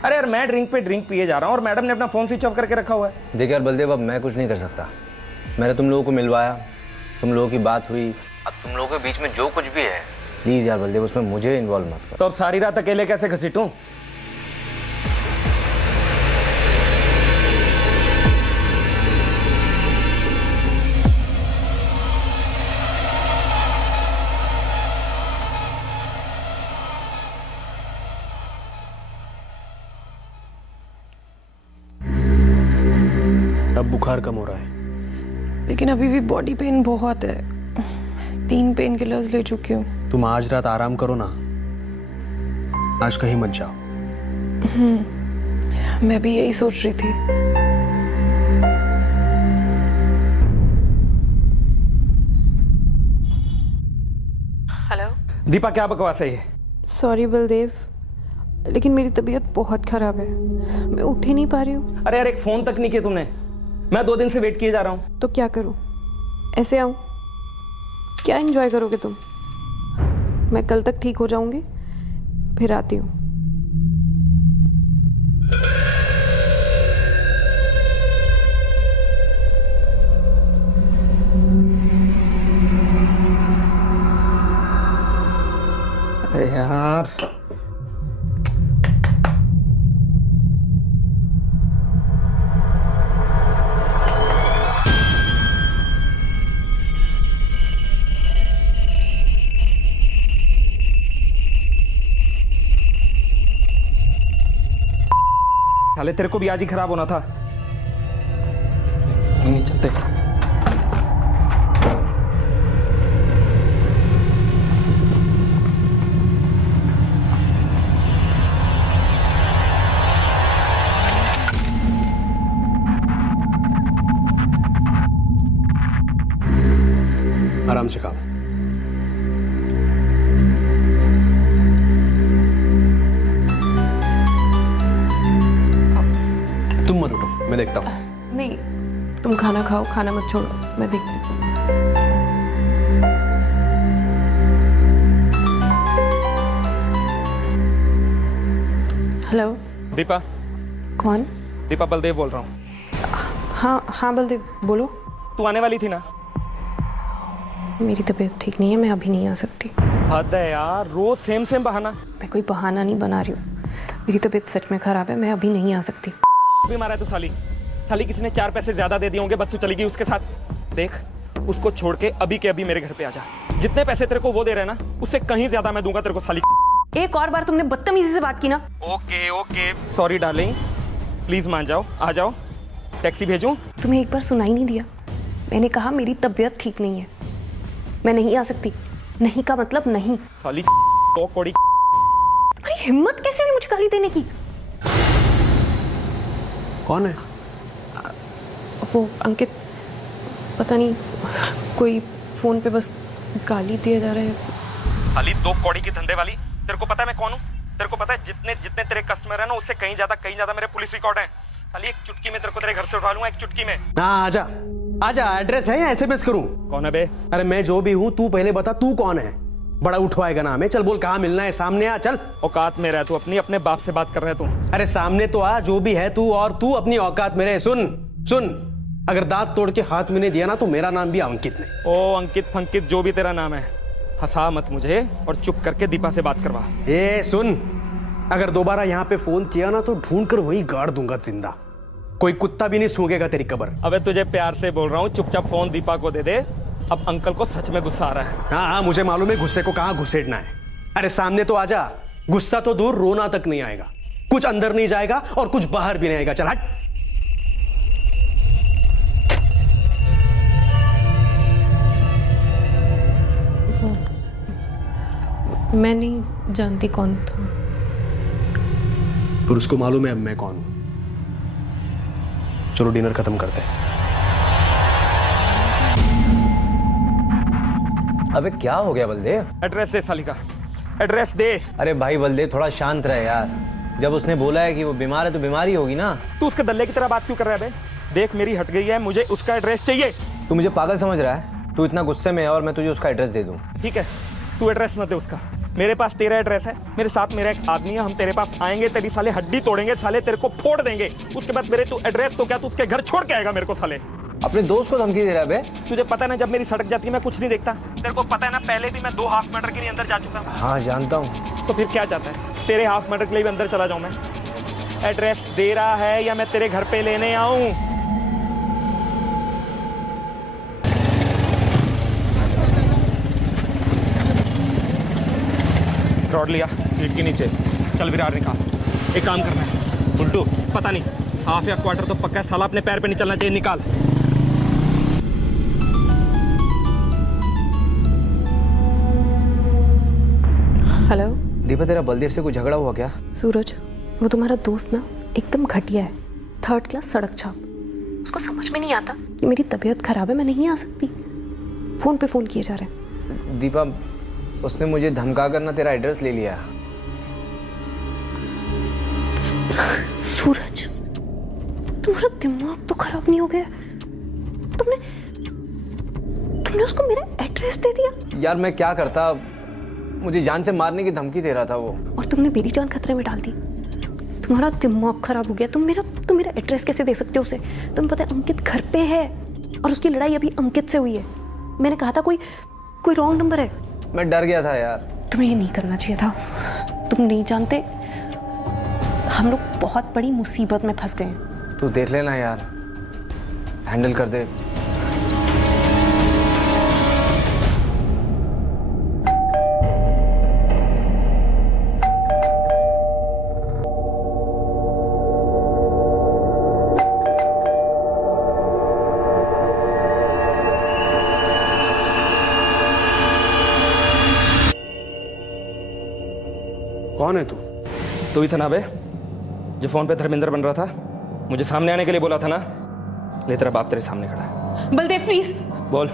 अरे यार मैं ड्रिंक पे ड्रिंक पिए जा रहा हूँ और मैडम ने अपना फोन स्विच ऑफ करके रखा हुआ है। देख यार बलदेव, अब मैं कुछ नहीं कर सकता। मैंने तुम लोगों को मिलवाया, तुम लोगों की बात हुई, अब तुम लोगों के बीच में जो कुछ भी है, प्लीज यार बलदेव उसमें मुझे इन्वॉल्व मत कर। तो अब सारी रात अकेले कैसे घसीटूं? अब बुखार कम हो रहा है, लेकिन अभी भी बॉडी पेन बहुत है। 3 पेन किलर्स ले चुकी हूँ। तुम आज रात आराम करो ना, आज कहीं मत जाओ। मैं भी यही सोच रही थी। हेलो दीपा, क्या बकवास है ये? सॉरी बलदेव, लेकिन मेरी तबीयत बहुत खराब है, मैं उठ ही नहीं पा रही हूँ। अरे यार एक फोन तक नहीं किया तुमने, मैं 2 दिन से वेट किए जा रहा हूँ। तो क्या करूँ? ऐसे आऊँ? क्या एंजॉय करोगे तुम? मैं कल तक ठीक हो जाऊंगी, फिर आती हूँ। अरे यार साले, तेरे को भी आज ही खराब होना था। नहीं चलते। आराम से खाओ। तुम मत उठो, मैं देखता हूँ। नहीं, तुम खाना खाओ, खाना मत छोड़ो, मैं देखती हूँ। हेलो दीपा। कौन? दीपा, बलदेव बोल रहा हूँ। हाँ हाँ बलदेव, बोलो। तू आने वाली थी ना? मेरी तबीयत ठीक नहीं है, मैं अभी नहीं आ सकती। हद है यार, रोज सेम सेम बहाना। मैं कोई बहाना नहीं बना रही हूँ, मेरी तबीयत सच में खराब है, मैं अभी नहीं आ सकती। भी मारा है तो साली किसी ने 4 पैसे ज्यादा दे दिए होंगे, बस तू चली गई उसके साथ। देख, उसको छोड़ के अभी के अभी मेरे घर पे आ जा। जितने पैसे तेरे को वो दे रहे हैं ना, उससे कहीं ज्यादा मैं दूंगा तेरे को साली। एक और बार तुमने बदतमीजी से बात की ना। ओके सॉरी डार्लिंग, प्लीज मान जाओ, आ जाओ, टैक्सी भेजूं? तुम्हें एक बार सुनाई नहीं दिया? मैंने कहा मेरी तबीयत ठीक नहीं है, मैं नहीं आ सकती। नहीं का मतलब नहीं। साली तो कोड़ी। तुम्हारी हिम्मत कैसे हुई मुझे गाली देने की? कौन है वो? अंकित, पता नहीं, कोई फोन पे बस गाली दिए जा रहे हैं। साली 2 कौड़ी की धंधे वाली। तेरे को पता है मैं कौन हूँ? तेरे को पता है जितने जितने तेरे कस्टमर है ना, उससे कहीं ज्यादा मेरे पुलिस रिकॉर्ड है। साली एक चुटकी में तेरे को तेरे घर से उठा लूंगा, एक चुटकी में। हाँ, आजा। एड्रेस है या SMS करूं? कौन है बे? अरे मैं जो भी हूँ, तू पहले बता तू कौन है? बड़ा उठवाएगा नाम है। चल बोल, कहाँ मिलना है? सामने आ, चल। औकात में रह, तू अपने बाप से बात कर रहे तू। अरे सामने तो आ, जो भी है तू, और तू अपनी औकात में रह। सुन, अगर दांत तोड़ के हाथ में नहीं दिया ना, तो मेरा नाम भी अंकित नहीं। ओ अंकित फंकित जो भी तेरा नाम है, हंसा मत मुझे और चुप करके दीपा से बात करवा। सुन, अगर दोबारा यहाँ पे फोन किया ना, तो ढूंढ कर वहीं गाड़ दूंगा जिंदा। कोई कुत्ता भी नहीं सूंघेगा तेरी कब्र। अबे तुझे प्यार से बोल रहा हूँ, चुपचाप फोन दीपा को दे दे। अब अंकल को सच में गुस्सा आ रहा है। हाँ, मुझे मालूम है गुस्से को कहाँ घुसेड़ना है। अरे सामने तो आजा, गुस्सा तो दूर, रोना तक नहीं आएगा। कुछ अंदर नहीं जाएगा और कुछ बाहर भी नहीं आएगा। चल हट। मैं नहीं जानती कौन था। फिर उसको मालूम है अब मैं कौन हूं। चलो डिनर खत्म करते हैं। अबे क्या हो गया बलदेव? एड्रेस दे साली का, एड्रेस दे। अरे भाई बलदेव, थोड़ा शांत रहे यार। जब उसने बोला है कि वो बीमार है तो बीमारी होगी ना। तू उसके दल्ले की तरह बात क्यों कर रहा है बे? देख मेरी हट गई है, मुझे उसका एड्रेस चाहिए। तू मुझे पागल समझ रहा है? तू इतना गुस्से में है और मैं तुझे उसका एड्रेस दे दूं? ठीक है, तू एड्रेस मत दे उसका, मेरे पास तेरा एड्रेस है। मेरे साथ मेरा एक आदमी है, हम तेरे पास आएंगे, तेरी साले हड्डी तोड़ेंगे, साले तेरे को फोड़ देंगे। उसके बाद मेरे तू एड्रेस तो क्या, तू उसके घर छोड़ के आएगा मेरे को साले। अपने दोस्त को धमकी दे रहा है बे? तुझे पता है ना, जब मेरी सड़क जाती है मैं कुछ नहीं देखता। तेरे को पता है ना, पहले भी मैं 2 हाफ मर्डर के लिए अंदर जा चुका हूँ। हाँ जानता हूँ। तो फिर क्या चाहता है? तेरे हाफ मर्डर के लिए भी अंदर चला जाऊं मैं? एड्रेस दे रहा है या मैं तेरे घर पे लेने आऊं? रॉड लिया सीट के नीचे। चल विरार निकाल। एक काम करना है उल्टू, पता नहीं हाफ या क्वार्टर तो पक्का है, साला अपने पैर पे नहीं चलना चाहिए। निकाल। हेलो दीपा, तेरा बलदेव से कोई झगड़ा हुआ क्या? सूरज, वो तुम्हारा दोस्त ना एकदम घटिया है, 3rd क्लास सड़क छाप। उसको समझ में नहीं आता कि मेरी तबीयत खराब है, मैं नहीं आ सकती। फोन पे फोन किए जा रहे हैं। दीपा, उसने मुझे धमका कर ना तेरा एड्रेस ले लिया। सूरज, तुम्हारा दिमाग तो खराब नहीं हो गया? तुमने उसको मेरा एड्रेस दे दिया। यार मैं क्या करता, मुझे जान से मारने की धमकी दे रहा था वो। और तुमने मेरी जान खतरे में डाल दी। तुम्हारा दिमाग खराब हो गया। तुम मेरा एड्रेस कैसे दे सकते हो उसे? तुम्हें पता है अंकित घर पे है और उसकी लड़ाई अभी अंकित से हुई है। मैंने कहा था कोई रॉन्ग नंबर है। मैं डर गया था यार। तुम्हें ये नहीं करना चाहिए था। तुम नहीं जानते, हम लोग बहुत बड़ी मुसीबत में फंस गए हैं। तू देख लेना यार, हैंडल कर दे। कौन है तू? तू ही था ना बे, जो फोन पे धर्मेंद्र बन रहा था? मुझे सामने आने के लिए बोला था ना? ले, तेरा बाप तेरे सामने खड़ा है। बलदेव प्लीज बोल।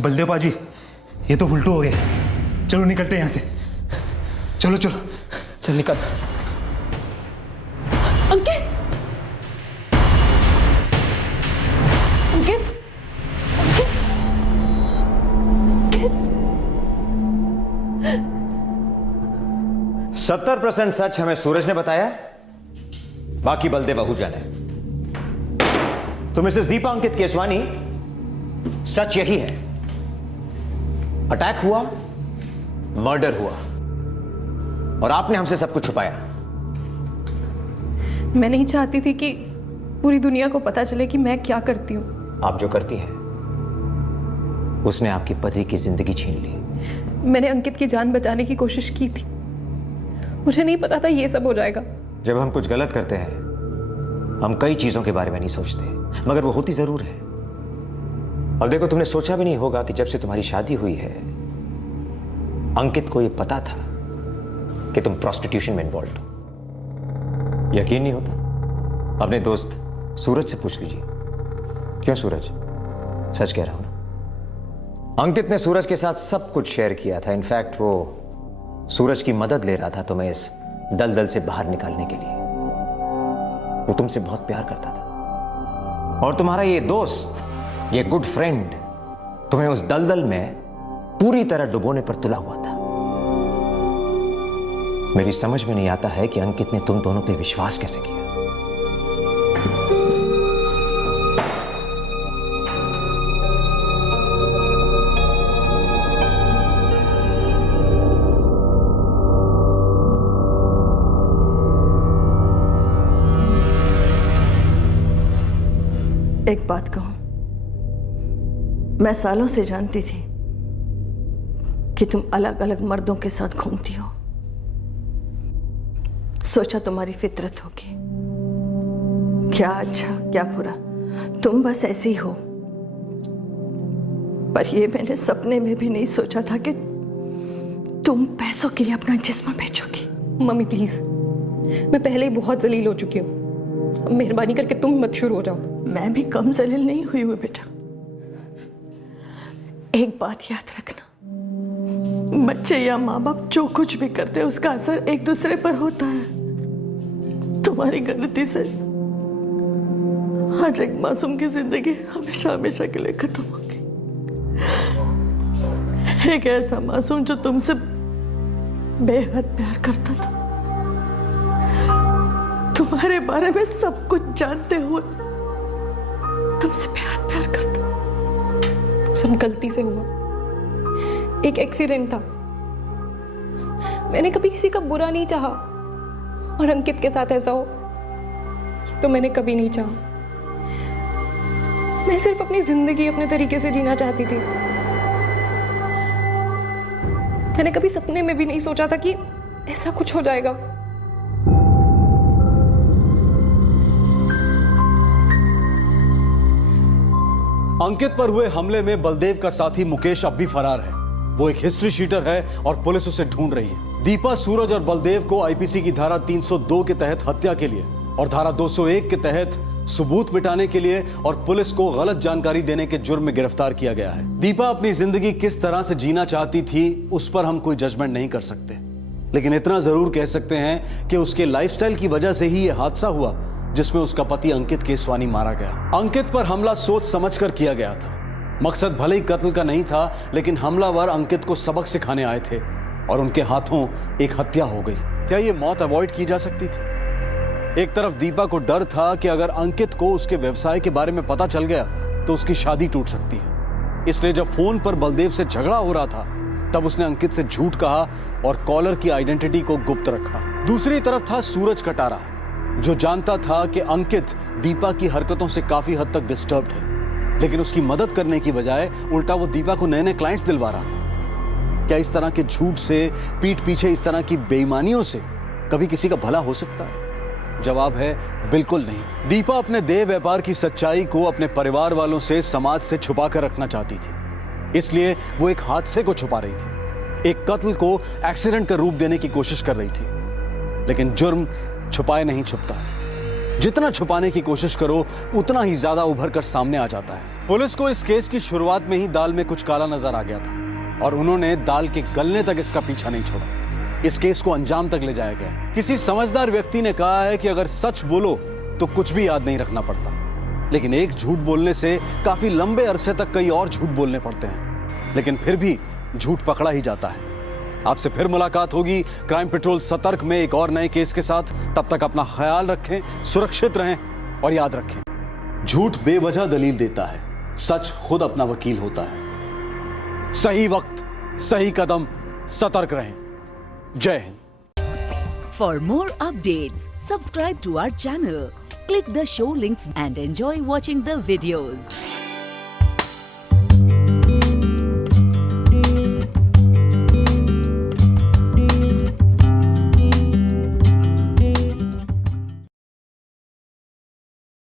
बलदेव पाजी, ये तो उल्टू हो गए। चलो निकलते हैं यहाँ से। चलो चल निकल। अंकित, अंकित, 70% सच हमें सूरज ने बताया, बाकी बलदेव आहूजा ने। तो मिसेस दीपा अंकित केसवानी, सच यही है, अटैक हुआ, मर्डर हुआ और आपने हमसे सब कुछ छुपाया। मैं नहीं चाहती थी कि पूरी दुनिया को पता चले कि मैं क्या करती हूँ। आप जो करती हैं, उसने आपकी पति की जिंदगी छीन ली। मैंने अंकित की जान बचाने की कोशिश की थी, मुझे नहीं पता था ये सब हो जाएगा। जब हम कुछ गलत करते हैं, हम कई चीजों के बारे में नहीं सोचते, मगर वो होती जरूर है। और देखो, तुमने सोचा भी नहीं होगा कि जब से तुम्हारी शादी हुई है, अंकित को यह पता था कि तुम प्रोस्टिट्यूशन में इन्वॉल्व हो। यकीन नहीं होता? अपने दोस्त सूरज से पूछ लीजिए। क्यों सूरज, सच कह रहा हूं ना। अंकित ने सूरज के साथ सब कुछ शेयर किया था। इनफैक्ट वो सूरज की मदद ले रहा था तुम्हें इस दलदल से बाहर निकालने के लिए। वो तुमसे बहुत प्यार करता था और तुम्हारा ये दोस्त, ये गुड फ्रेंड, तुम्हें उस दलदल में पूरी तरह डुबोने पर तुला हुआ था। मेरी समझ में नहीं आता है कि अंकित ने तुम दोनों पे विश्वास कैसे किया। एक बात कहूं, मैं सालों से जानती थी कि तुम अलग अलग मर्दों के साथ घूमती हो। सोचा तुम्हारी फितरत होगी। क्या अच्छा क्या बुरा, तुम बस ऐसी ही हो। पर ये मैंने सपने में भी नहीं सोचा था कि तुम पैसों के लिए अपना जिस्म बेचोगी। मम्मी प्लीज, मैं पहले ही बहुत जलील हो चुकी हूँ, मेहरबानी करके तुम मत शुरू हो जाओ। मैं भी कम जलील नहीं हुई हूँ बेटा। एक बात याद रखना, बच्चे या माँ बाप जो कुछ भी करते हैं उसका असर एक दूसरे पर होता है। तुम्हारी गलती से आज एक मासूम की जिंदगी हमेशा हमेशा के लिए खत्म हो गई। एक ऐसा मासूम जो तुमसे बेहद प्यार करता था, तुम्हारे बारे में सब कुछ जानते हुए तुमसे बेहद प्यार करता। वो सब गलती से हुआ, एक एक्सीडेंट था। मैंने कभी किसी का बुरा नहीं चाहा और अंकित के साथ ऐसा हो तो मैंने कभी नहीं चाहा। मैं सिर्फ अपनी जिंदगी अपने तरीके से जीना चाहती थी। मैंने कभी सपने में भी नहीं सोचा था कि ऐसा कुछ हो जाएगा। अंकित पर हुए हमले में बलदेव का साथी मुकेश अब भी फरार है। वो एक हिस्ट्री शीटर है और पुलिस उसे ढूंढ रही है। दीपा, सूरज और बलदेव को आईपीसी की धारा 302 के तहत हत्या के लिए और धारा 201 के तहत सबूत मिटाने के लिए और पुलिस को गलत जानकारी देने के जुर्म में गिरफ्तार किया गया है। दीपा अपनी जिंदगी किस तरह से जीना चाहती थी उस पर हम कोई जजमेंट नहीं कर सकते, लेकिन इतना जरूर कह सकते हैं कि उसके लाइफस्टाइल की वजह से ही यह हादसा हुआ जिसमें उसका पति अंकित केसवानी मारा गया। अंकित पर हमला सोच समझकर किया गया था। मकसद भले ही कत्ल का नहीं था, लेकिन हमलावर अंकित को सबक सिखाने आए थे और उनके हाथों एक हत्या हो गई। क्या यह मौत अवॉइड की जा सकती थी? एक तरफ दीपा को डर था कि अगर अंकित को उसके व्यवसाय के बारे में पता चल गया तो उसकी शादी टूट सकती है। इसलिए जब फोन पर बलदेव से झगड़ा हो रहा था तब उसने अंकित से झूठ कहा और कॉलर की आइडेंटिटी को गुप्त रखा। दूसरी तरफ था सूरज कटारा, जो जानता था कि अंकित दीपा की हरकतों से काफी हद तक डिस्टर्ब्ड है, लेकिन उसकी मदद करने की बजाय उल्टा वो दीपा को नए नए क्लाइंट्स दिलवा रहा था। क्या इस तरह के झूठ से, पीठ पीछे इस तरह की बेईमानियों से कभी किसी का भला हो सकता है? जवाब है बिल्कुल नहीं। दीपा अपने देह व्यापार की सच्चाई को अपने परिवार वालों से, समाज से छुपा कर रखना चाहती थी। इसलिए वो एक हादसे को छुपा रही थी, एक कत्ल को एक्सीडेंट का रूप देने की कोशिश कर रही थी। लेकिन जुर्म छुपाए नहीं छुपता। जितना छुपाने की कोशिश करो उतना ही ज्यादा उभर कर सामने आ जाता है। पुलिस को इस केस की शुरुआत में ही दाल में कुछ काला नजर आ गया था और उन्होंने दाल के गलने तक इसका पीछा नहीं छोड़ा। इस केस को अंजाम तक ले जाया गया। किसी समझदार व्यक्ति ने कहा है कि अगर सच बोलो तो कुछ भी याद नहीं रखना पड़ता, लेकिन एक झूठ बोलने से काफी लंबे अरसे तक कई और झूठ बोलने पड़ते हैं, लेकिन फिर भी झूठ पकड़ा ही जाता है। आपसे फिर मुलाकात होगी क्राइम पेट्रोल सतर्क में एक और नए केस के साथ। तब तक अपना ख्याल रखें, सुरक्षित रहें और याद रखें, झूठ बेवजह दलील देता है, सच खुद अपना वकील होता है। सही वक्त, सही कदम, सतर्क रहें। जय Hind. For more updates, subscribe to our channel, click the show links and enjoy watching the videos.